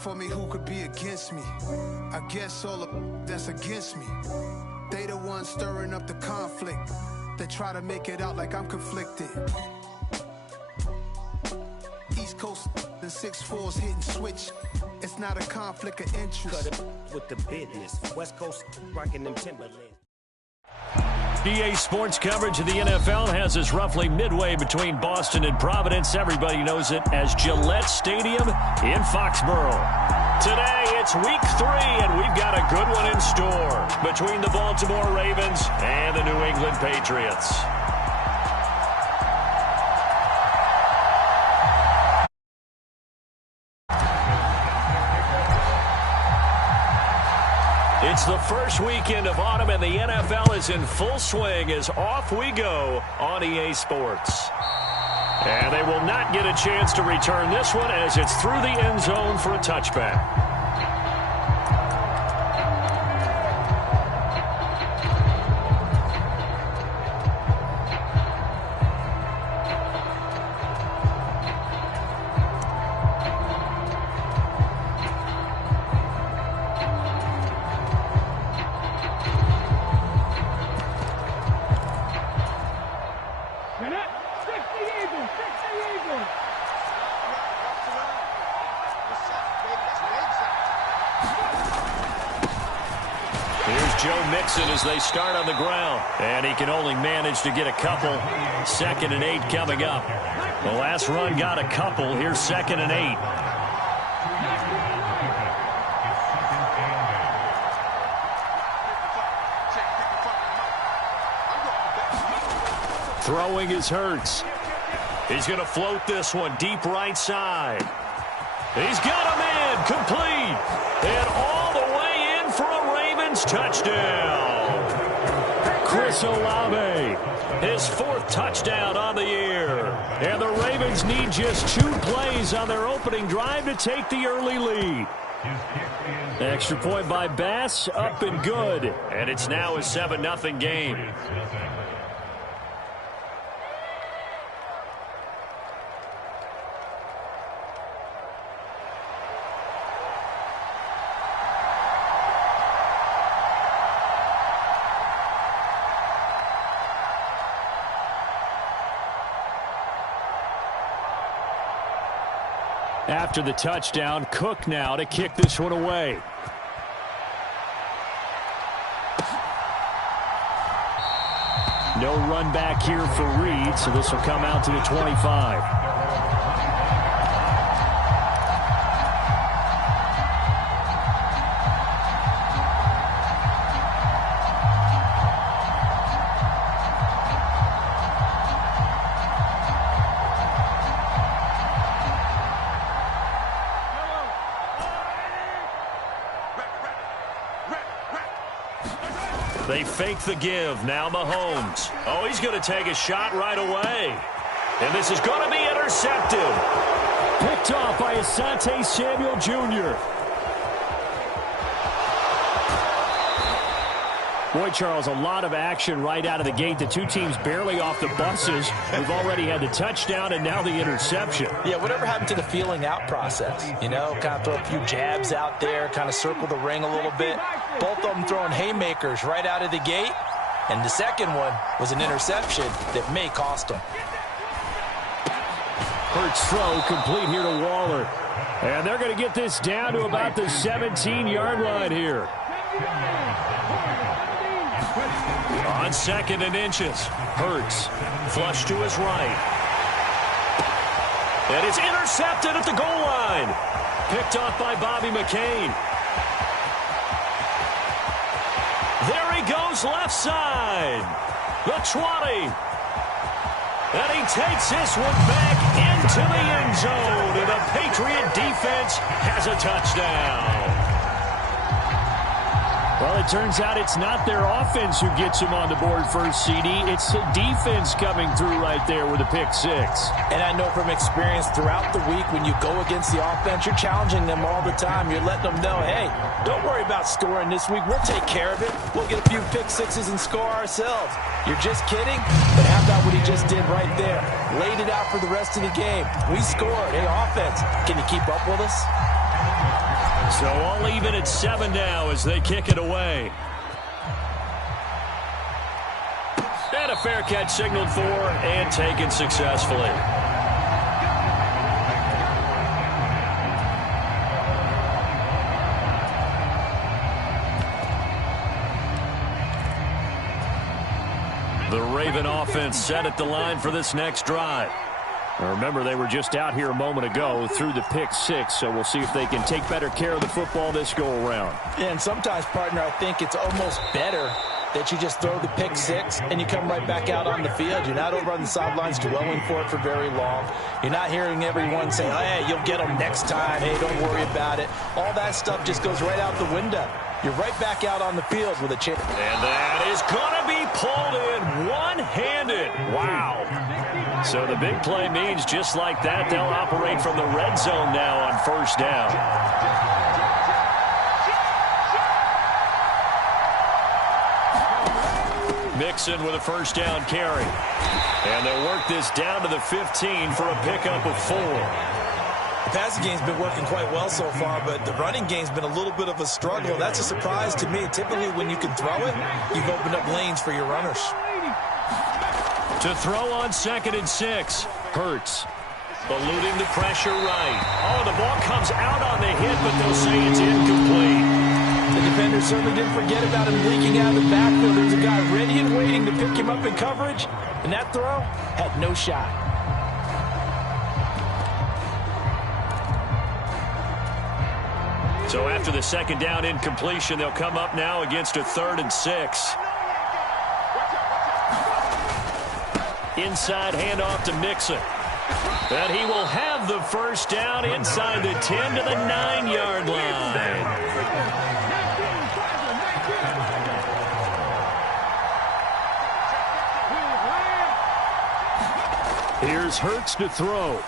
for me, who could be against me? I guess all the that's against me. They the ones stirring up the conflict. They try to make it out like I'm conflicted. East Coast and 6'4's hitting switch. It's not a conflict of interest. Cut it with the business. West Coast rocking them Timberlands. EA Sports coverage of the NFL has us roughly midway between Boston and Providence. Everybody knows it as Gillette Stadium in Foxborough. Today, it's week 3, and we've got a good one in store between the Baltimore Ravens and the New England Patriots. It's the first weekend of autumn, and the NFL is in full swing as off we go on EA Sports. And they will not get a chance to return this one as it's through the end zone for a touchback. As they start on the ground, and he can only manage to get a couple. 2nd and 8 coming up. The last run got a couple. Here's 2nd and 8. Throwing is Hurts. He's going to float this one deep right side. He's got him in, complete, and all the way in for a Ravens touchdown. Chris Olave, his 4th touchdown on the year. And the Ravens need just 2 plays on their opening drive to take the early lead. Extra point by Bass, up and good. And it's now a 7-0 game. After the touchdown, Cook now to kick this one away. No run back here for Reed, so this will come out to the 25. They fake the give. Now Mahomes. Oh, he's going to take a shot right away. And this is going to be intercepted. Picked off by Asante Samuel Jr. Boy, Charles, a lot of action right out of the gate. The 2 teams barely off the buses. We've already had the touchdown and now the interception. Yeah, whatever happened to the feeling out process? You know, kind of throw a few jabs out there, kind of circle the ring a little bit. Both of them throwing haymakers right out of the gate. And the second one was an interception that may cost them. Hurts throw complete here to Waller. And they're going to get this down to about the 17-yard line here. On 2nd and inches, Hurts flush to his right. And it's intercepted at the goal line. Picked off by Bobby McCain. There he goes left side. The 20. And he takes this one back into the end zone. And the Patriot defense has a touchdown. Well, it turns out it's not their offense who gets him on the board first, CD. It's the defense coming through right there with a pick 6. And I know from experience throughout the week when you go against the offense, you're challenging them all the time. You're letting them know, hey, don't worry about scoring this week. We'll take care of it. We'll get a few pick 6s and score ourselves. You're just kidding? But how about what he just did right there? Laid it out for the rest of the game. We scored. Hey, offense, can you keep up with us? So all even at 7 now as they kick it away. And a fair catch signaled for and taken successfully. The Raven offense set at the line for this next drive. Now remember, they were just out here a moment ago through the pick 6, so we'll see if they can take better care of the football this go-around. Yeah, and sometimes, partner, I think it's almost better that you just throw the pick 6 and you come right back out on the field. You're not over on the sidelines dwelling for it for very long. You're not hearing everyone say, oh, hey, you'll get them next time. Hey, don't worry about it. All that stuff just goes right out the window. You're right back out on the field with a chance. And that is going to be pulled in one-handed. Wow. So the big play means just like that, they'll operate from the red zone now on first down. Mixon with a first down carry. And they'll work this down to the 15 for a pickup of 4. The passing game's been working quite well so far, but the running game's been a little bit of a struggle. That's a surprise to me. Typically, when you can throw it, you've opened up lanes for your runners. To throw on 2nd and 6. Hurts. Eluding the pressure right. Oh, the ball comes out on the hit, but they'll say it's incomplete. The defender certainly didn't forget about him leaking out of the backfield. There's a guy ready and waiting to pick him up in coverage, and that throw had no shot. So after the second down incompletion, they'll come up now against a 3rd and 6. Inside handoff to Mixon. And he will have the first down inside the 10 to the 9-yard line. Here's Hurts to throw.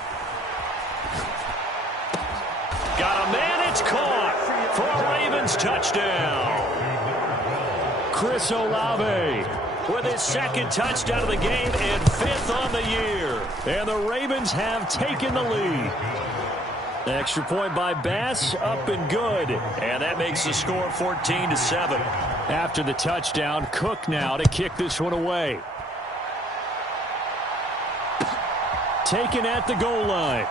Got a man, it's caught for a Ravens touchdown. Chris Olave with his 2nd touchdown of the game and 5th on the year. And the Ravens have taken the lead. Extra point by Bass, up and good. And that makes the score 14-7. After the touchdown, Cook now to kick this one away. Taken at the goal line.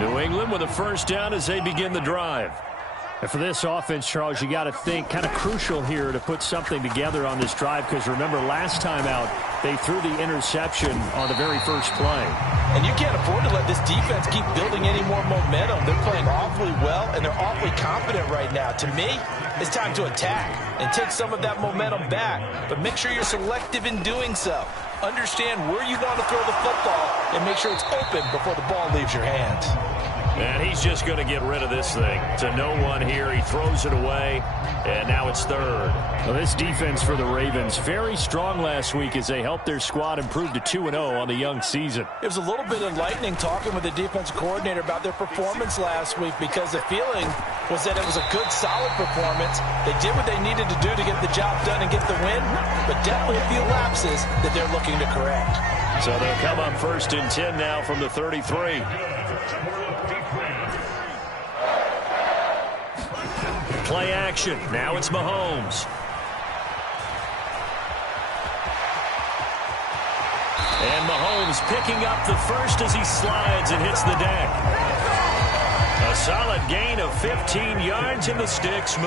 New England with a first down as they begin the drive. And for this offense, Charles, you got to think kind of crucial here to put something together on this drive, because remember last time out they threw the interception on the very first play. And you can't afford to let this defense keep building any more momentum. They're playing awfully well, and they're awfully confident right now. To me, it's time to attack and take some of that momentum back. But make sure you're selective in doing so. Understand where you want to throw the football and make sure it's open before the ball leaves your hands. And he's just going to get rid of this thing. To no one here. He throws it away, and now it's 3rd. Well, this defense for the Ravens, very strong last week as they helped their squad improve to 2-0 on the young season. It was a little bit enlightening talking with the defensive coordinator about their performance last week, because the feeling was that it was a good, solid performance. They did what they needed to do to get the job done and get the win, but definitely a few lapses that they're looking to correct. So they'll come up 1st and 10 now from the 33. Play action. Now it's Mahomes. And Mahomes picking up the first as he slides and hits the deck. A solid gain of 15 yards in the sticks move.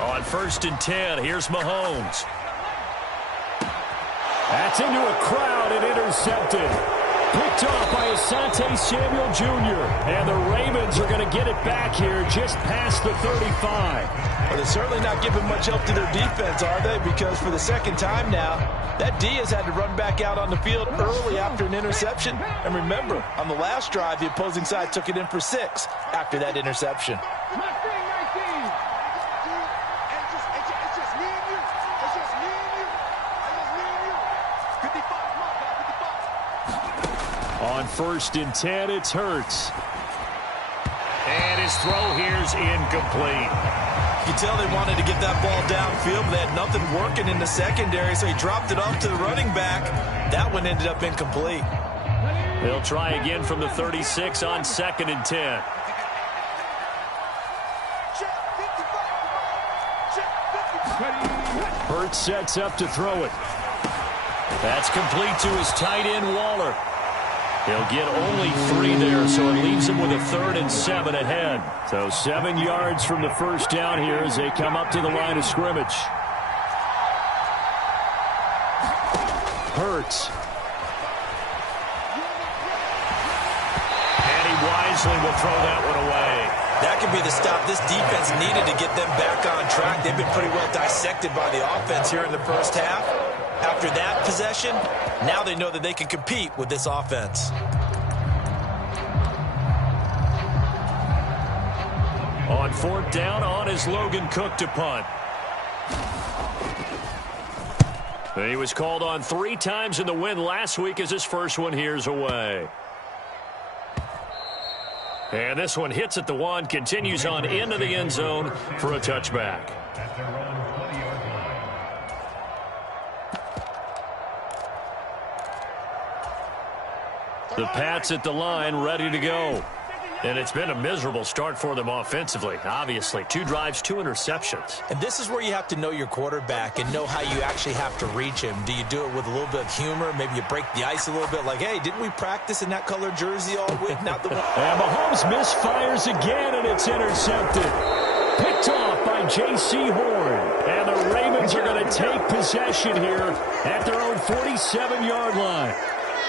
On 1st and 10, here's Mahomes. That's into a crowd and intercepted. Picked off by Asante Samuel Jr. And the Ravens are going to get it back here just past the 35. Well, they're certainly not giving much help to their defense, are they? Because for the second time now, that D has had to run back out on the field early after an interception. And remember, on the last drive, the opposing side took it in for 6 after that interception. On 1st and 10, it's Hurts. And his throw here's incomplete. You can tell they wanted to get that ball downfield, but they had nothing working in the secondary, so he dropped it off to the running back. That one ended up incomplete. They'll try again from the 36 on 2nd and 10. Hurts sets up to throw it. That's complete to his tight end, Waller. He'll get only 3 there, so it leaves him with a 3rd and 7 ahead. So 7 yards from the first down here as they come up to the line of scrimmage. Hurts. And he wisely will throw that one away. That could be the stop this defense needed to get them back on track. They've been pretty well dissected by the offense here in the first half. After that possession, now they know that they can compete with this offense. On 4th down, on is Logan Cook to punt. He was called on 3 times in the win last week as his first one here's away. And this one hits at the 1, continues on into the end zone for a touchback. The Pats at the line, ready to go. And it's been a miserable start for them offensively. Obviously, 2 drives, 2 interceptions. And this is where you have to know your quarterback and know how you actually have to reach him. Do you do it with a little bit of humor? Maybe you break the ice a little bit like, hey, didn't we practice in that color jersey all week? Not the one. And Mahomes misfires again, and it's intercepted. Picked off by J.C. Horn. And the Ravens are going to take possession here at their own 47-yard line.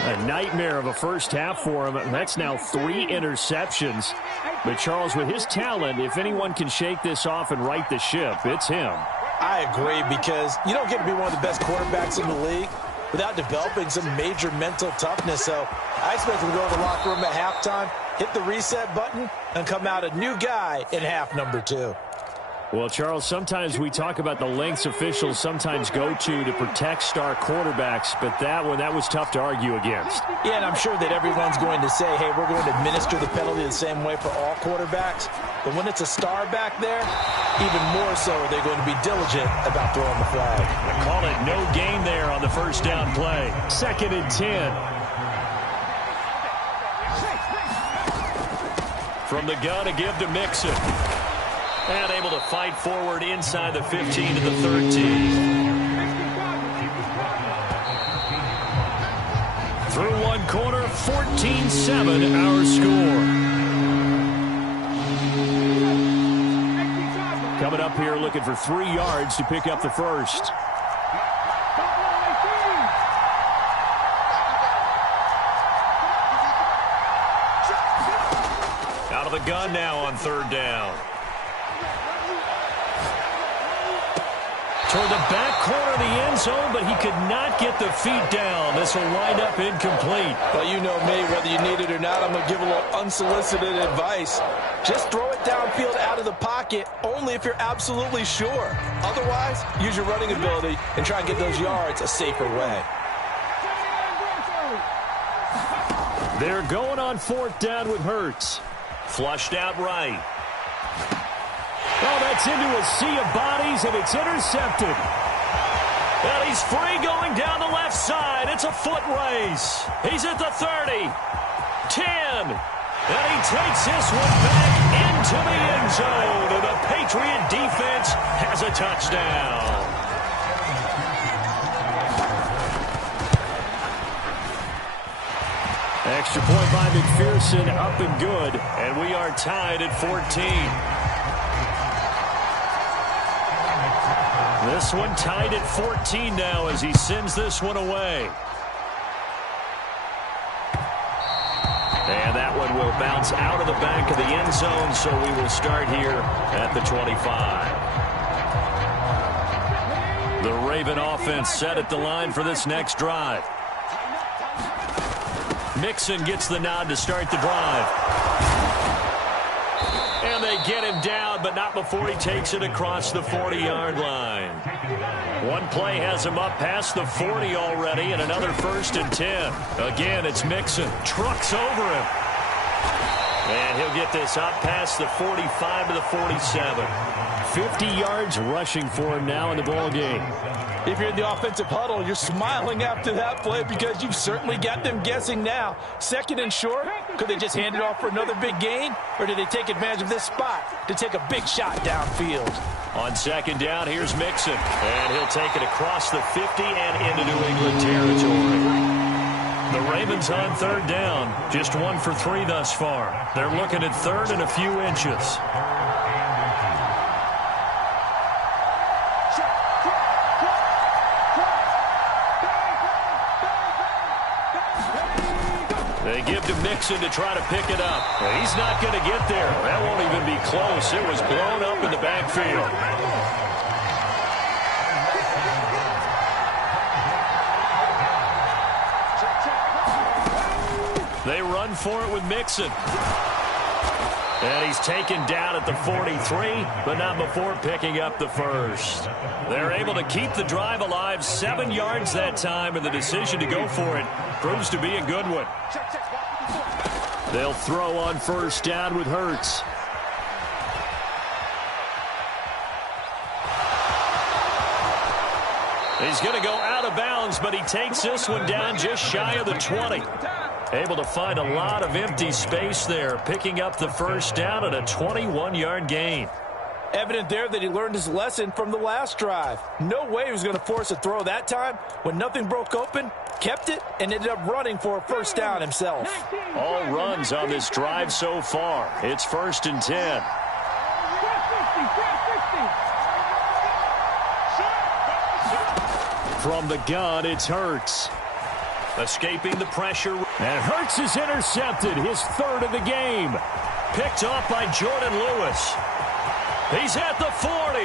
A nightmare of a first half for him. That's now 3 interceptions. But, Charles, with his talent, if anyone can shake this off and right the ship, it's him. I agree, because you don't get to be one of the best quarterbacks in the league without developing some major mental toughness. So I expect him to go to the locker room at halftime, hit the reset button, and come out a new guy in half number 2. Well, Charles, sometimes we talk about the lengths officials sometimes go to protect star quarterbacks, but that was tough to argue against. Yeah, and I'm sure that everyone's going to say, hey, we're going to administer the penalty the same way for all quarterbacks. But when it's a star back there, even more so are they going to be diligent about throwing the flag. They call it no gain there on the first down play. 2nd and 10. From the gun to give to Mixon. And able to fight forward inside the 15 to the 13. Through one corner, 14-7 our score. Coming up here looking for 3 yards to pick up the first. Out of the gun now on 3rd down. Toward the back corner of the end zone, but he could not get the feet down. This will wind up incomplete. Well, you know me, whether you need it or not, I'm going to give a little unsolicited advice. Just throw it downfield out of the pocket, only if you're absolutely sure. Otherwise, use your running ability and try and get those yards a safer way. They're going on 4th down with Hurts. Flushed out right. Oh, that's into a sea of bodies, and it's intercepted. And he's free going down the left side. It's a foot race. He's at the 30, 10, and he takes this one back into the end zone. And the Patriot defense has a touchdown. Extra point by McPherson, up and good, and we are tied at 14. This one tied at 14 now as he sends this one away. And that one will bounce out of the back of the end zone, so we will start here at the 25. The Raven offense set at the line for this next drive. Mixon gets the nod to start the drive. And they get him down, but not before he takes it across the 40-yard line. One play has him up past the 40 already, and another 1st and 10. Again, it's Mixon. Trucks over him. And he'll get this up past the 45 to the 47. 50 yards rushing for him now in the ball game. If you're in the offensive huddle, you're smiling after that play because you've certainly got them guessing now. 2nd and short, could they just hand it off for another big gain? Or did they take advantage of this spot to take a big shot downfield? On 2nd down, here's Mixon. And he'll take it across the 50 and into New England territory. The Ravens on 3rd down. Just 1 for 3 thus far. They're looking at 3rd and a few inches. They give to Mixon to try to pick it up. He's not going to get there. That won't even be close. It was blown up in the backfield. They run for it with Mixon. And he's taken down at the 43, but not before picking up the 1st. They're able to keep the drive alive, 7 yards that time, and the decision to go for it proves to be a good one. They'll throw on 1st down with Hurts. He's going to go out of bounds, but he takes this one down just shy of the 20. Able to find a lot of empty space there, picking up the 1st down at a 21-yard gain. Evident there that he learned his lesson from the last drive. No way he was going to force a throw that time. When nothing broke open, kept it, and ended up running for a 1st down himself. All runs on this drive so far. It's 1st and 10. From the gun, it's Hurts. Escaping the pressure. And Hurts is intercepted, his 3rd of the game. Picked off by Jordan Lewis. He's at the 40,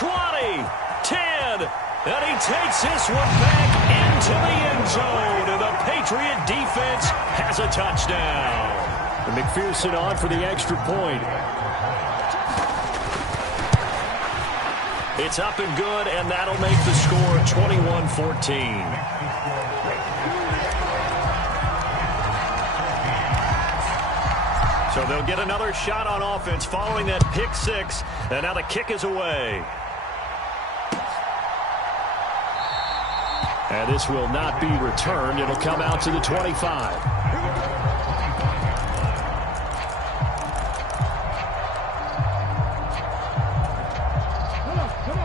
20, 10, and he takes this one back into the end zone, and the Patriot defense has a touchdown. And McPherson on for the extra point. It's up and good, and that'll make the score 21-14. So they'll get another shot on offense following that pick 6, and now the kick is away. And this will not be returned. It'll come out to the 25.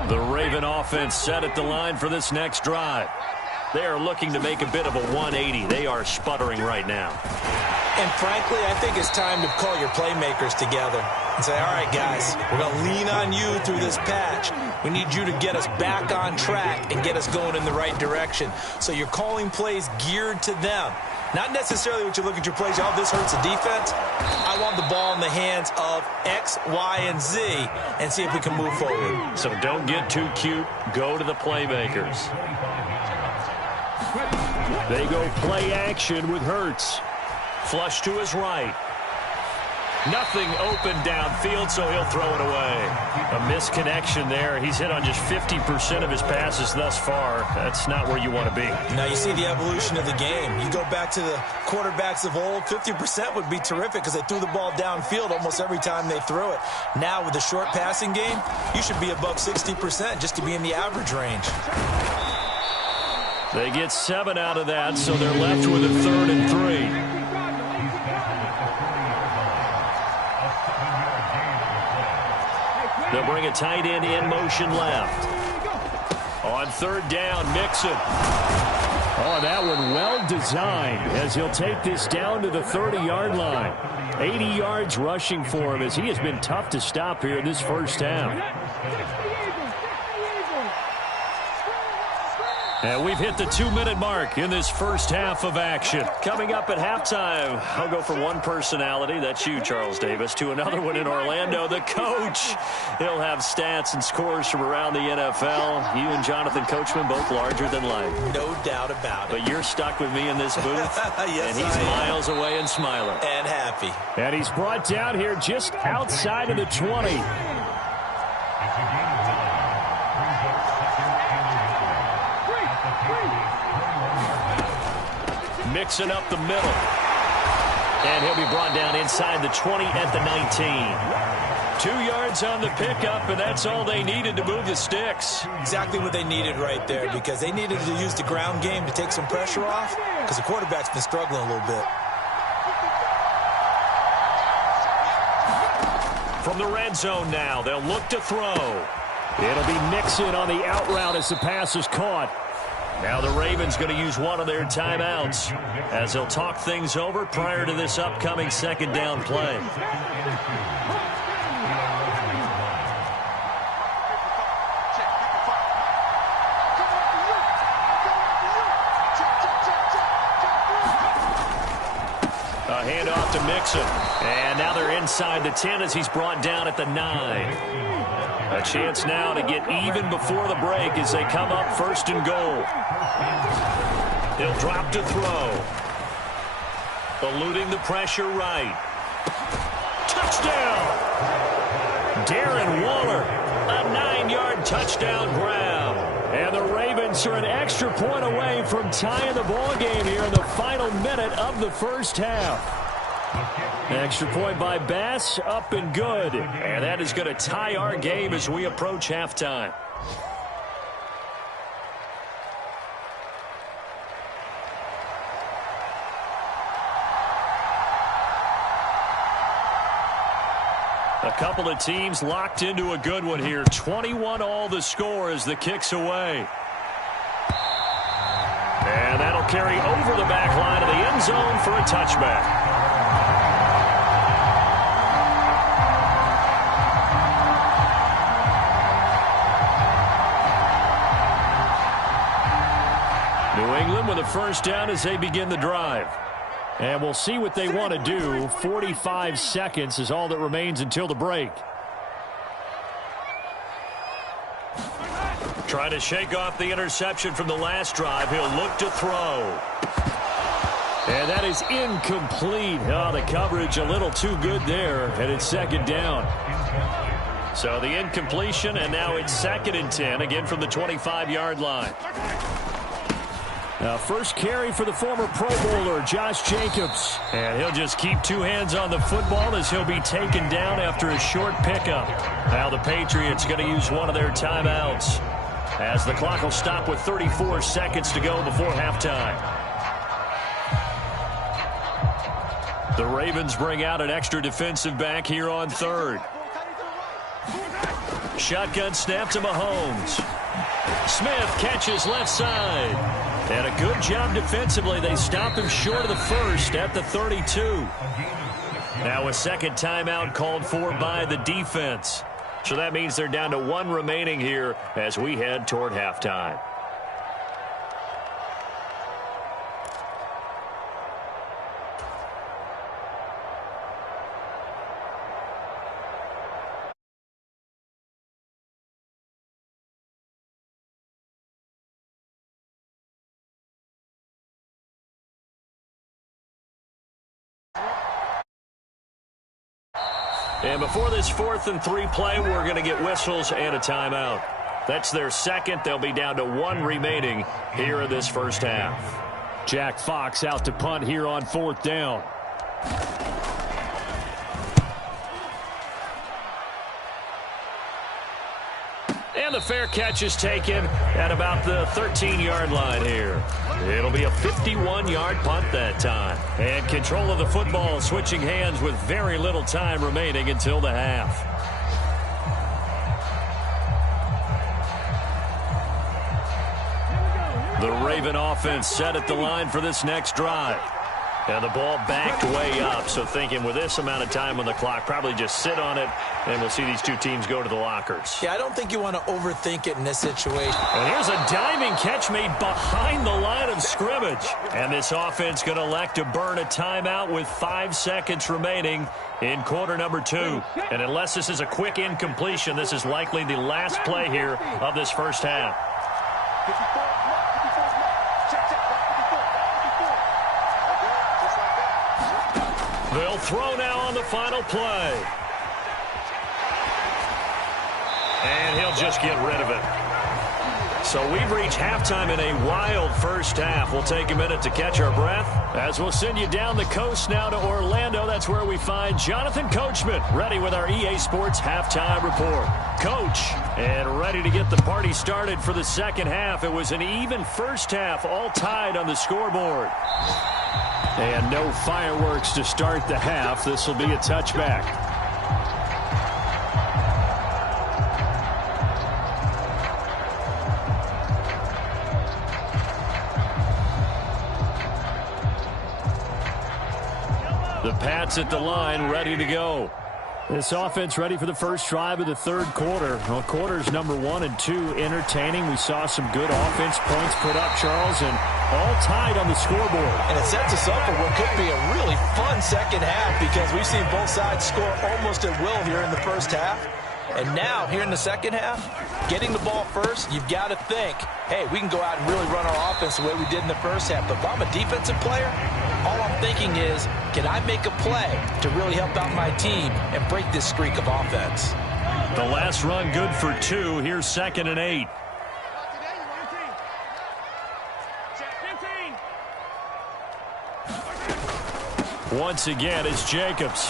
The Raven offense set at the line for this next drive. They are looking to make a bit of a 180. They are sputtering right now. And frankly, I think it's time to call your playmakers together and say, all right, guys, we're going to lean on you through this patch. We need you to get us back on track and get us going in the right direction. So you're calling plays geared to them. Not necessarily what you look at your plays, oh, this hurts the defense. I want the ball in the hands of X, Y, and Z and see if we can move forward. So don't get too cute. Go to the playmakers. They go play action with Hurts. Flush to his right. Nothing open downfield, so he'll throw it away. A misconnection there. He's hit on just 50% of his passes thus far. That's not where you want to be. Now you see the evolution of the game. You go back to the quarterbacks of old, 50% would be terrific because they threw the ball downfield almost every time they threw it. Now with the short passing game, you should be above 60% just to be in the average range. They get 7 out of that, so they're left with a 3rd and 3. They'll bring a tight end in motion left. On 3rd down, Mixon. Oh, that one well designed as he'll take this down to the 30-yard line. 80 yards rushing for him as he has been tough to stop here in this first half. And we've hit the 2-minute mark in this first half of action. Coming up at halftime, I'll go from one personality, that's you, Charles Davis, to another one in Orlando, the coach. He'll have stats and scores from around the NFL. You and Jonathan Coachman, both larger than life. No doubt about it. But you're stuck with me in this booth. Yes, and he's miles away and smiling. And happy. And he's brought down here just outside of the 20. mixing up the middle. And he'll be brought down inside the 20 at the 19. 2 yards on the pickup, and that's all they needed to move the sticks. Exactly what they needed right there, because they needed to use the ground game to take some pressure off, because the quarterback's been struggling a little bit. From the red zone now, they'll look to throw. It'll be Mixon on the out route as the pass is caught. Now the Ravens going to use one of their timeouts as they'll talk things over prior to this upcoming second down play. A handoff to Mixon. And now they're inside the 10 as he's brought down at the 9. A chance now to get even before the break as they come up first and goal. He'll drop to throw. Eluding the pressure right. Touchdown! Darren Waller, a 9-yard touchdown grab. And the Ravens are an extra point away from tying the ball game here in the final minute of the first half. Extra point by Bass, up and good. And that is going to tie our game as we approach halftime. A couple of teams locked into a good one here. 21-all the score as the kick's away. And that'll carry over the back line of the end zone for a touchback. New England with a first down as they begin the drive. And we'll see what they want to do. 45 seconds is all that remains until the break. Trying to shake off the interception from the last drive. He'll look to throw. And that is incomplete. Oh, the coverage a little too good there. And it's second down. So the incompletion, and now it's 2nd and 10, again from the 25-yard line. Now, first carry for the former Pro Bowler, Josh Jacobs. And he'll just keep 2 hands on the football as he'll be taken down after a short pickup. Now the Patriots going to use one of their timeouts as the clock will stop with 34 seconds to go before halftime. The Ravens bring out an extra defensive back here on 3rd. Shotgun snap to Mahomes. Smith catches left side. And a good job defensively. They stop him short of the first at the 32. Now a second timeout called for by the defense. So that means they're down to 1 remaining here as we head toward halftime. And before this 4th and 3 play, we're going to get whistles and a timeout. That's their second. They'll be down to 1 remaining here in this first half. Jack Fox out to punt here on 4th down. And the fair catch is taken at about the 13-yard line here. It'll be a 51-yard punt that time. And control of the football switching hands with very little time remaining until the half. The Raven offense set at the line for this next drive. And the ball backed way up, so thinking with this amount of time on the clock, probably just sit on it, and we'll see these two teams go to the lockers. Yeah, I don't think you want to overthink it in this situation. And here's a diving catch made behind the line of scrimmage. And this offense going to elect to burn a timeout with 5 seconds remaining in quarter number 2. And unless this is a quick incompletion, this is likely the last play here of this first half. They'll throw now on the final play. And he'll just get rid of it. So we've reached halftime in a wild first half. We'll take a minute to catch our breath as we'll send you down the coast now to Orlando. That's where we find Jonathan Coachman ready with our EA Sports halftime report. Coach, and ready to get the party started for the second half. It was an even first half, all tied on the scoreboard. And no fireworks to start the half. This will be a touchback. The Pats at the line, ready to go. This offense ready for the first drive of the third quarter. Well, quarters number 1 and 2 entertaining. We saw some good offense points put up, Charles, and all tied on the scoreboard. And it sets us up for what could be a really fun second half because we've seen both sides score almost at will here in the first half. And now, here in the second half, getting the ball first, you've got to think, hey, we can go out and really run our offense the way we did in the first half. But if I'm a defensive player, all I'm thinking is, can I make a play to really help out my team and break this streak of offense? The last run good for 2. Here's 2nd and 8. Once again, it's Jacobs.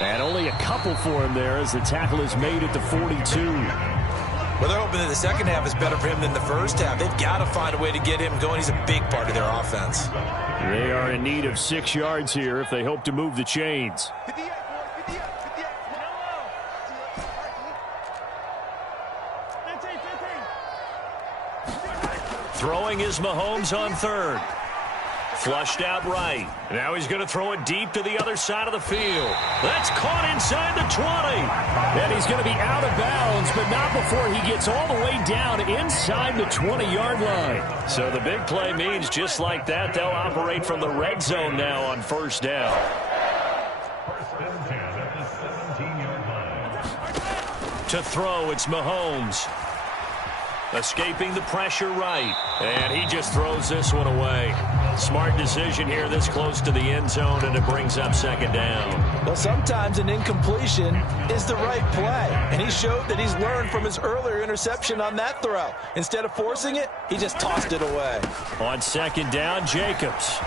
And only a couple for him there as the tackle is made at the 42. Well, they're hoping that the second half is better for him than the first half. They've got to find a way to get him going. He's a big part of their offense. They are in need of 6 yards here if they hope to move the chains. Throwing is Mahomes on third. Flushed out right. Now he's going to throw it deep to the other side of the field. That's caught inside the 20. And he's going to be out of bounds, but not before he gets all the way down inside the 20-yard line. So the big play means just like that, they'll operate from the red zone now on first down. To throw, it's Mahomes. Escaping the pressure right. And he just throws this one away. Smart decision here this close to the end zone, and it brings up second down. Well, sometimes an incompletion is the right play. And he showed that he's learned from his earlier interception on that throw. Instead of forcing it, he just tossed it away. On second down, Jacobs.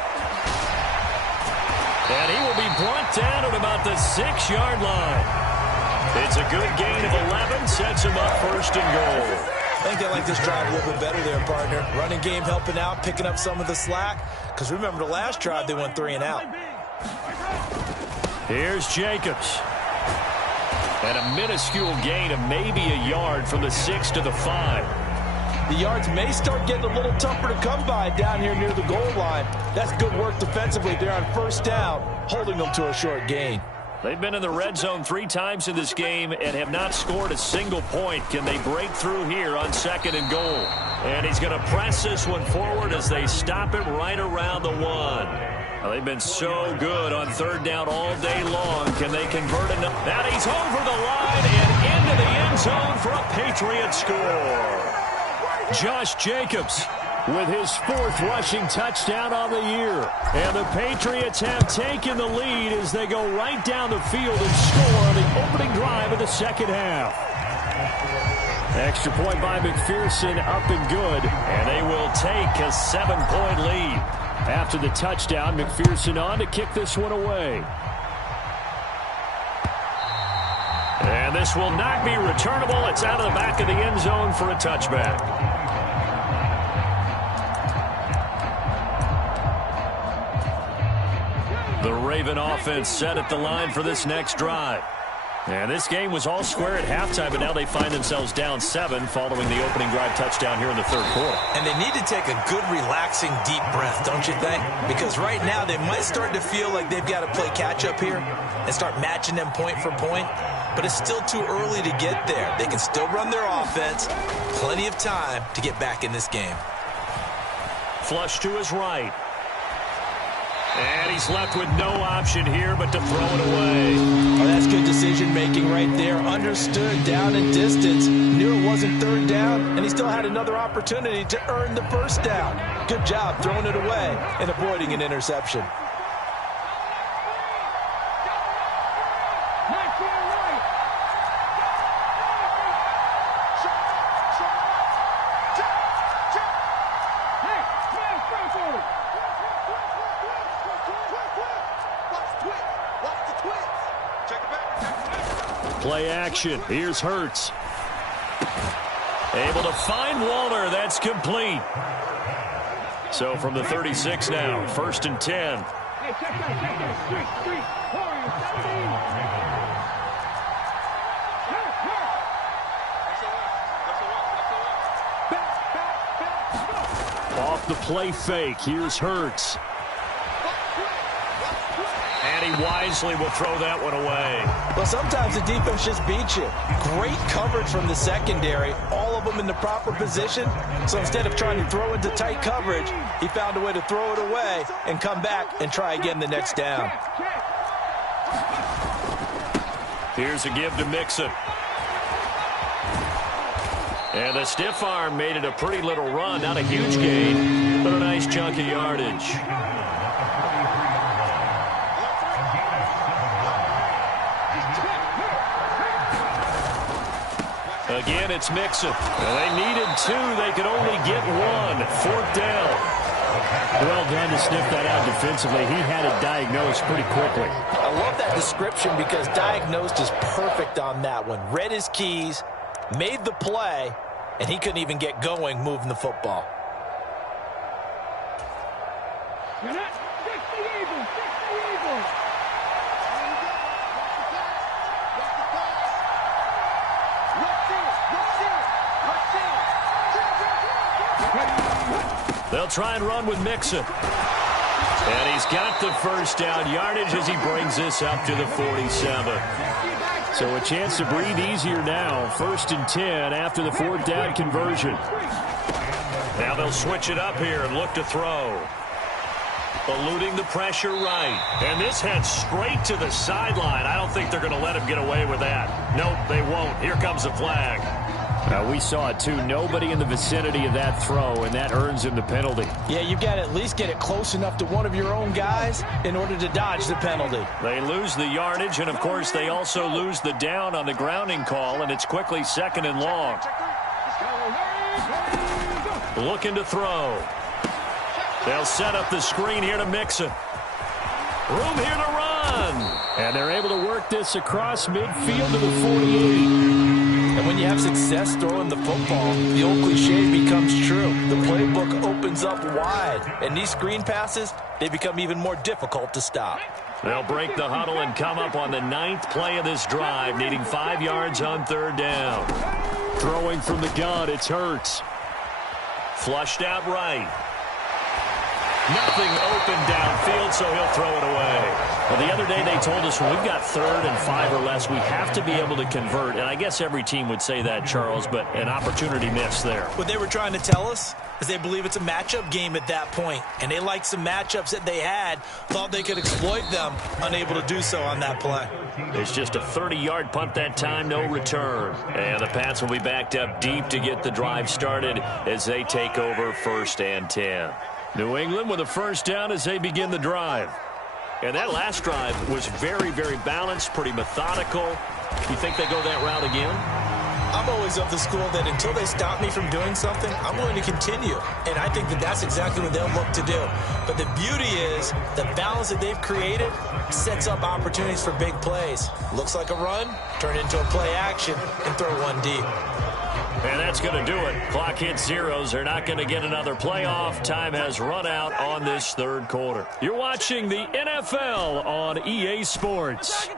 And he will be brought down at about the 6-yard line. It's a good gain of 11, sets him up first and goal. I think they like this drive a little bit better there, partner. Running game helping out, picking up some of the slack. Because remember, the last drive, they went 3 and out. Here's Jacobs. And a minuscule gain of maybe a yard from the 6 to the 5. The yards may start getting a little tougher to come by down here near the goal line. That's good work defensively there on first down, holding them to a short gain. They've been in the red zone 3 times in this game and have not scored a single point. Can they break through here on second and goal? And he's going to press this one forward as they stop it right around the 1. Well, they've been so good on third down all day long. Can they convert it? Now he's over the line and into the end zone for a Patriot score. Josh Jacobs with his 4th rushing touchdown on the year. And the Patriots have taken the lead as they go right down the field and score on the opening drive of the second half. Extra point by McPherson, up and good. And they will take a 7-point lead. After the touchdown, McPherson on to kick this one away. And this will not be returnable. It's out of the back of the end zone for a touchback. The Raven offense set at the line for this next drive. And this game was all square at halftime, but now they find themselves down 7 following the opening drive touchdown here in the third quarter. And they need to take a good, relaxing, deep breath, don't you think? Because right now they might start to feel like they've got to play catch-up here and start matching them point for point. But it's still too early to get there. They can still run their offense. Plenty of time to get back in this game. Flush to his right. And he's left with no option here but to throw it away. Oh, that's good decision-making right there. Understood down and distance. Knew it wasn't third down, and he still had another opportunity to earn the first down. Good job throwing it away and avoiding an interception. Play action. Here's Hurts. Able to find Waller. That's complete. So from the 36 now, 1st and 10. Off the play fake. Here's Hurts. And he wisely will throw that one away. Well, sometimes the defense just beats you. Great coverage from the secondary. All of them in the proper position. So instead of trying to throw into tight coverage, he found a way to throw it away and come back and try again the next down. Here's a give to Mixon. And the stiff arm made it a pretty little run. Not a huge gain, but a nice chunk of yardage. Again, it's Mixon. They needed 2. They could only get 1. 4th down. Well done to sniff that out defensively. He had it diagnosed pretty quickly. I love that description because diagnosed is perfect on that one. Read his keys, made the play, and he couldn't even get going moving the football. They'll try and run with Mixon. And he's got the 1st down yardage as he brings this up to the 47. So a chance to breathe easier now. 1st and 10 after the 4th down conversion. Now they'll switch it up here and look to throw. Eluding the pressure right. And this heads straight to the sideline. I don't think they're going to let him get away with that. Nope, they won't. Here comes the flag. We saw it too. Nobody in the vicinity of that throw, and that earns him the penalty. Yeah, you've got to at least get it close enough to one of your own guys in order to dodge the penalty. They lose the yardage, and of course they also lose the down on the grounding call, and it's quickly 2nd and long. Looking to throw. They'll set up the screen here to Mixon. Room here to run. And they're able to work this across midfield to the 48. And when you have success throwing the football, the old cliche becomes true. The playbook opens up wide. And these screen passes, they become even more difficult to stop. They'll break the huddle and come up on the 9th play of this drive, needing 5 yards on 3rd down. Throwing from the gun, it's Hurts. Flushed out right. Nothing open downfield, so he'll throw it away. Well, the other day they told us when we've got 3rd and 5 or less, we have to be able to convert. And I guess every team would say that, Charles, but an opportunity missed there. What they were trying to tell us is they believe it's a matchup game at that point. And they liked some matchups that they had, thought they could exploit them, unable to do so on that play. It's just a 30-yard punt that time, no return. And the Pats will be backed up deep to get the drive started as they take over 1st and 10. New England with a 1st down as they begin the drive. And that last drive was very, very balanced, pretty methodical. You think they go that route again? I'm always of the school that until they stop me from doing something, I'm going to continue. And I think that that's exactly what they'll look to do. But the beauty is the balance that they've created sets up opportunities for big plays. Looks like a run, turn into a play action, and throw one deep. And that's going to do it. Clock hits zeros. They're not going to get another playoff. Time has run out on this 3rd quarter. You're watching the NFL on EA Sports.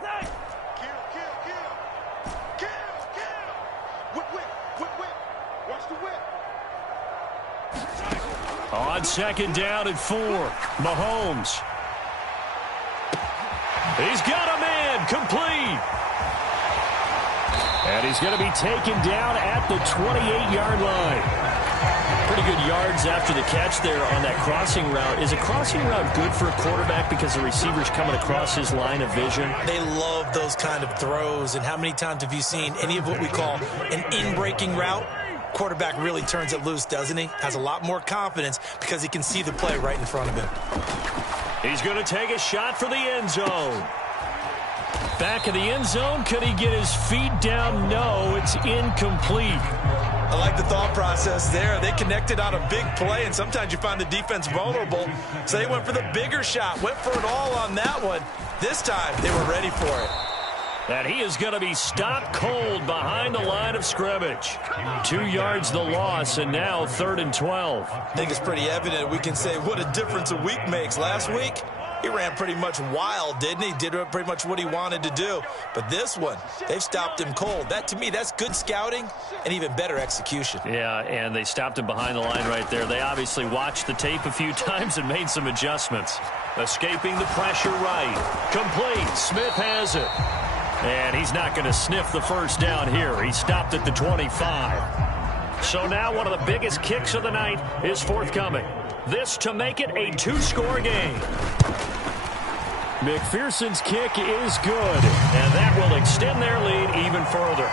On 2nd down and 4, Mahomes. He's got a man complete. And he's going to be taken down at the 28-yard line. Pretty good yards after the catch there on that crossing route. Is a crossing route good for a quarterback because the receiver's coming across his line of vision? They love those kind of throws. And how many times have you seen any of what we call an in-breaking route? Quarterback really turns it loose, doesn't he? Has a lot more confidence because he can see the play right in front of him. He's going to take a shot for the end zone. Back in the end zone, could he get his feet down? No, it's incomplete. I like the thought process there. They connected on a big play, and sometimes you find the defense vulnerable. So they went for the bigger shot, went for it all on that one. This time, they were ready for it. And he is going to be stopped cold behind the line of scrimmage. 2 yards the loss, and now 3rd and 12. I think it's pretty evident. We can say what a difference a week makes. Last week, he ran pretty much wild, didn't he? Did pretty much what he wanted to do. But this one, they've stopped him cold. That, to me, that's good scouting and even better execution. Yeah, and they stopped him behind the line right there. They obviously watched the tape a few times and made some adjustments. Escaping the pressure right. Complete. Smith has it. And he's not going to sniff the first down here. He stopped at the 25. So now one of the biggest kicks of the night is forthcoming. This to make it a 2-score game. McPherson's kick is good, and that will extend their lead even further.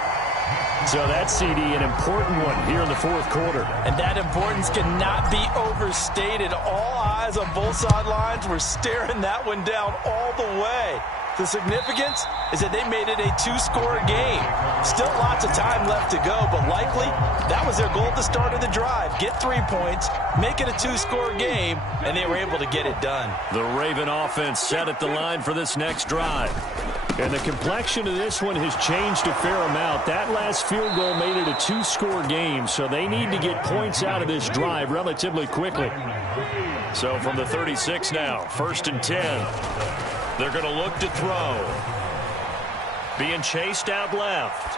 So that's, CD, an important one here in the 4th quarter. And that importance cannot be overstated. All eyes on both sidelines were staring that one down all the way. The significance is that they made it a 2-score game. Still lots of time left to go, but likely that was their goal at the start of the drive. Get 3 points, make it a 2-score game, and they were able to get it done. The Raven offense set at the line for this next drive. And the complexion of this one has changed a fair amount. That last field goal made it a 2-score game, so they need to get points out of this drive relatively quickly. So from the 36 now, 1st and 10. They're going to look to throw. Being chased out left.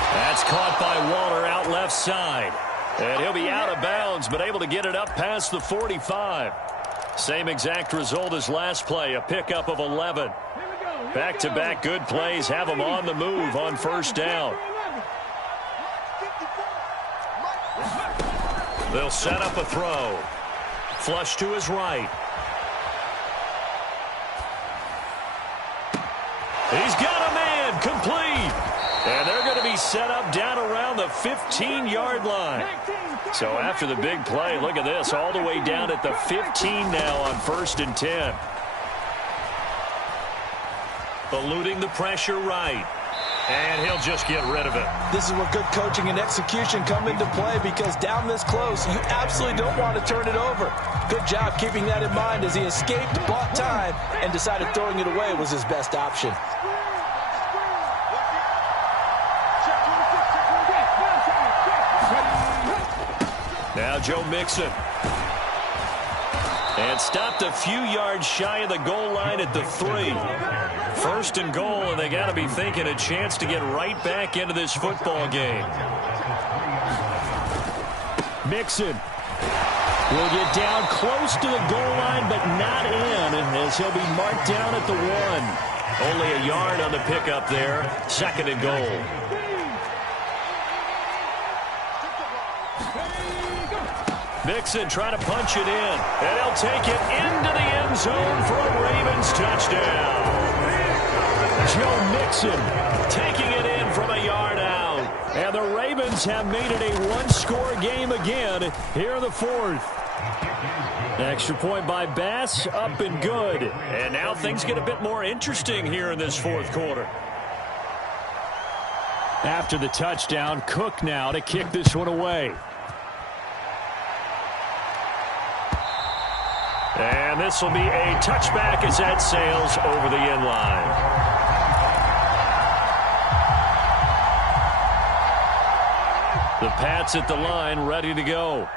That's caught by Waller out left side. And he'll be out of bounds, but able to get it up past the 45. Same exact result as last play, a pickup of 11. Back-to-back good plays have them on the move on 1st down. They'll set up a throw. Flush to his right. He's got a man, complete. And they're going to be set up down around the 15-yard line. So after the big play, look at this, all the way down at the 15 now on 1st and 10. Eluding the pressure right. And he'll just get rid of it. This is where good coaching and execution come into play, because down this close, you absolutely don't want to turn it over. Good job keeping that in mind as he escaped, bought time, and decided throwing it away was his best option. Now Joe Mixon. And stopped a few yards shy of the goal line at the 3. 1st and goal, and they got to be thinking a chance to get right back into this football game. Mixon will get down close to the goal line, but not in, as he'll be marked down at the 1. Only a yard on the pickup there. 2nd and goal. Mixon trying to punch it in, and he'll take it into the end zone for a Ravens touchdown. Joe Mixon taking it in from a yard out. And the Ravens have made it a 1-score game again here in the 4th. Extra point by Bass, up and good. And now things get a bit more interesting here in this 4th quarter. After the touchdown, Cook now to kick this one away. And this will be a touchback as that sails over the end line. The Pats at the line, ready to go.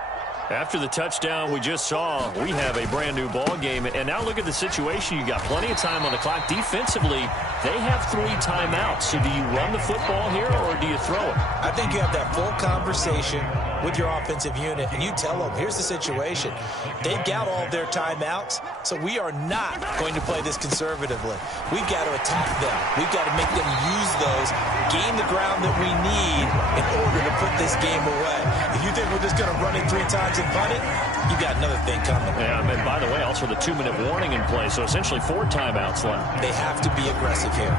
After the touchdown we just saw, we have a brand new ball game. And now look at the situation. You got plenty of time on the clock. Defensively, they have 3 timeouts. So do you run the football here or do you throw it? I think you have that full conversation with your offensive unit, and you tell them, here's the situation. They've got all their timeouts, so we are not going to play this conservatively. We've got to attack them. We've got to make them use those, gain the ground that we need in order to put this game away. If you think we're just going to run it 3 times and punt it, you've got another thing coming. Yeah, and by the way, also the 2-minute warning in play, so essentially 4 timeouts left. They have to be aggressive here.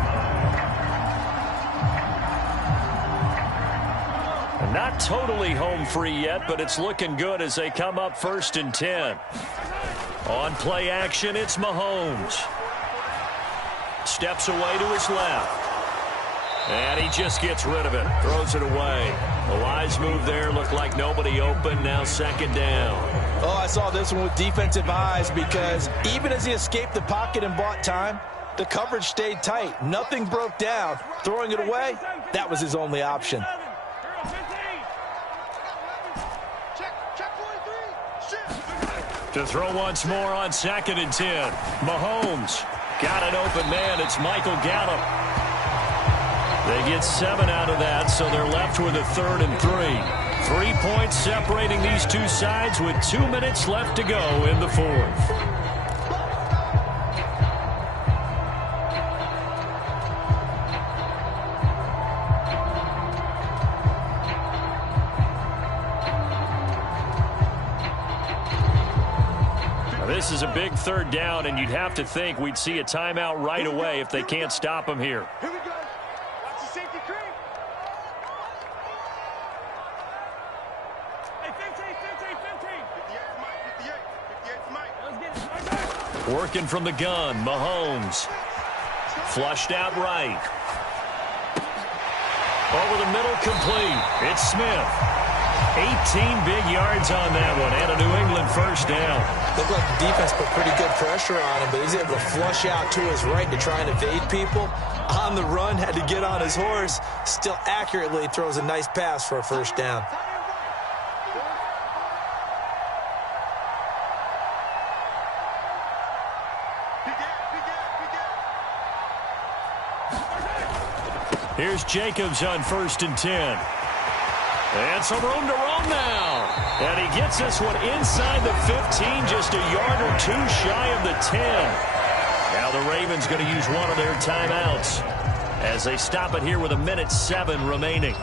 Not totally home free yet, but it's looking good as they come up 1st and 10. On play action, it's Mahomes. Steps away to his left. And he just gets rid of it. Throws it away. The wise move there. Looked like nobody open. Now 2nd down. Oh, I saw this one with defensive eyes, because even as he escaped the pocket and bought time, The coverage stayed tight. Nothing broke down. Throwing it away, that was his only option. To throw once more on 2nd and 10. Mahomes got an open man. It's Michael Gallup. They get 7 out of that, so they're left with a 3rd and 3. 3 points separating these two sides with 2 minutes left to go in the 4th. This is a big 3rd down, and you'd have to think we'd see a timeout right away if they can't stop him here. Here we go. Watch the safety creep. Hey, 15. 58's Mike. Let's get it. Working from the gun, Mahomes. Flushed out right. Over the middle, complete. It's Smith. 18 big yards on that one, and a New England 1st down. Looked like the defense put pretty good pressure on him, but he's able to flush out to his right to try and evade people. On the run, had to get on his horse. Still accurately throws a nice pass for a 1st down. Here's Jacobs on 1st and 10. And some room to roam now. And he gets this one inside the 15, just a yard or 2 shy of the 10. Now the Ravens going to use one of their timeouts as they stop it here with 1:07 remaining.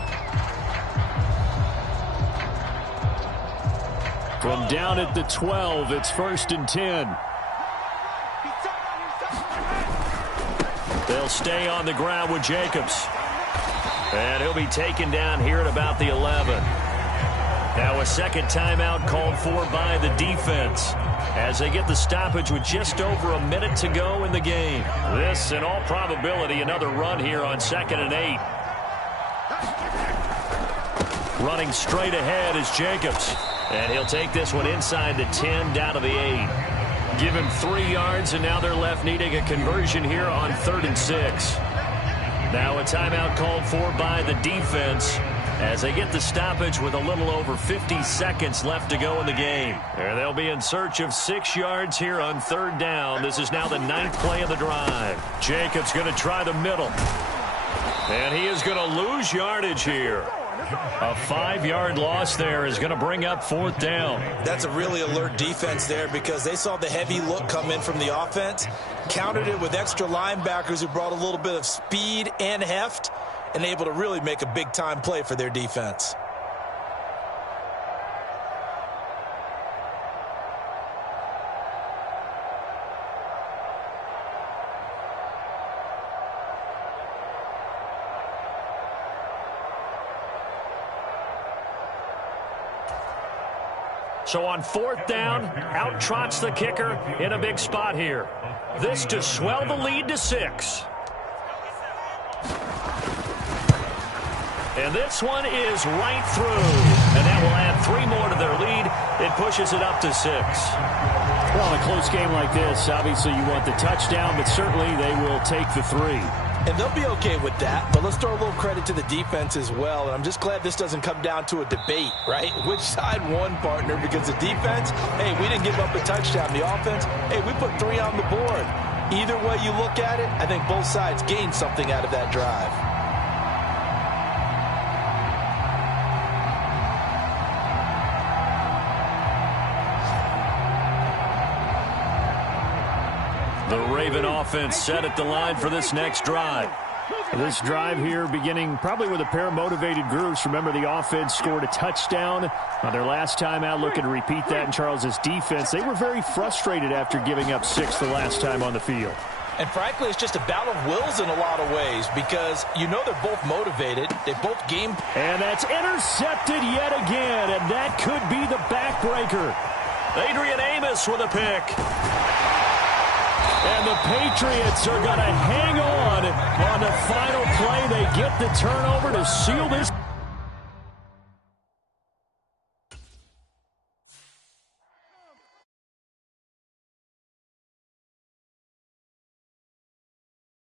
From down at the 12, it's 1st and 10. They'll stay on the ground with Jacobs. And he'll be taken down here at about the 11. Now a 2nd timeout called for by the defense as they get the stoppage with just over a minute to go in the game. This, in all probability, another run here on 2nd and 8. Running straight ahead is Jacobs. And he'll take this one inside the 10 down to the 8. Give him 3 yards, and now they're left needing a conversion here on 3rd and 6. Now a timeout called for by the defense as they get the stoppage with a little over 50 seconds left to go in the game. And they'll be in search of 6 yards here on 3rd down. This is now the 9th play of the drive. Jacobs going to try the middle. And he is going to lose yardage here. A 5-yard loss there is going to bring up 4th down. That's a really alert defense there because they saw the heavy look come in from the offense, countered it with extra linebackers who brought a little bit of speed and heft, and able to really make a big-time play for their defense. So on 4th down, out trots the kicker in a big spot here. This to swell the lead to 6. And this one is right through. And that will add 3 more to their lead. It pushes it up to 6. Well, in a close game like this, obviously you want the touchdown, but certainly they will take the 3. And they'll be okay with that, but let's throw a little credit to the defense as well. And I'm just glad this doesn't come down to a debate, right? Which side won, partner? Because the defense, hey, we didn't give up a touchdown. The offense, hey, we put 3 on the board. Either way you look at it, I think both sides gained something out of that drive. The Raven offense set at the line for this next drive. This drive here beginning probably with a pair of motivated groups. Remember, the offense scored a touchdown on their last time out. Looking to repeat that in Charles's defense. They were very frustrated after giving up 6 the last time on the field. And frankly, it's just a battle of wills in a lot of ways because you know they're both motivated. They both game. And that's intercepted yet again, and that could be the backbreaker. Adrian Amos with a pick. And the Patriots are going to hang on the final play. They get the turnover to seal this.